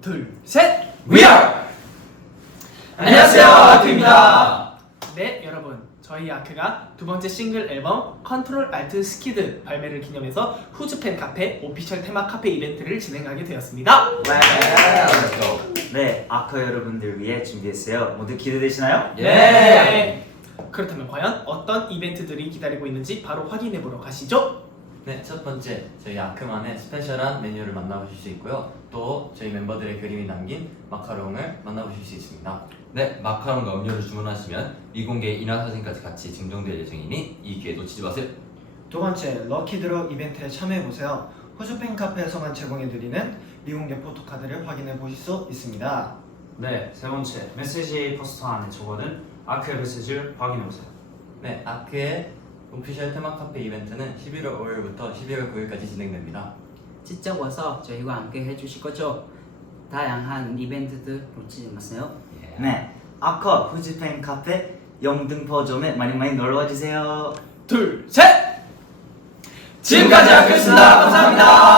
둘, 셋! We are! 안녕하세요, 아트입니다. 네, 여러분. 저희 아크가 두 번째 싱글 앨범 컨트롤 알트 스키드 발매를 기념해서 후즈팬 카페 오피셜 테마 카페 이벤트를 진행하게 되었습니다. 네, 아커 여러분들 위해 준비했어요. 모두 기대되시나요? 예! 그렇다면 과연 어떤 이벤트들이 기다리고 있는지 바로 확인해 보러 가시죠. 네, 첫 번째 저희 아크만의 스페셜한 메뉴를 만나보실 수 있고요. 또 저희 멤버들의 그림이 담긴 마카롱을 만나보실 수 있습니다. 네, 마카롱과 음료를 주문하시면 미공개 인화 사진까지 같이 증정될 예정이니 이 기회 놓치지 마세요. 두 번째 럭키드로 이벤트에 참여해보세요. 호주 팬 카페에서만 제공해드리는 미공개 포토카드를 확인해 보실 수 있습니다. 네, 세 번째 메시지 포스터 안에 적어둔 아크의 메시지를 확인해보세요. 네, 아크의 오피셜 테마 카페 이벤트는 11월 5일부터 12월 9일까지 진행됩니다. 직접 와서 저희와 함께 해주실 거죠? 다양한 이벤트들 놓치지 마세요. 네, 아커 후지팬 카페 영등포점에 많이 많이 놀러와 주세요. 둘, 셋! 지금까지 아크였습니다. 감사합니다.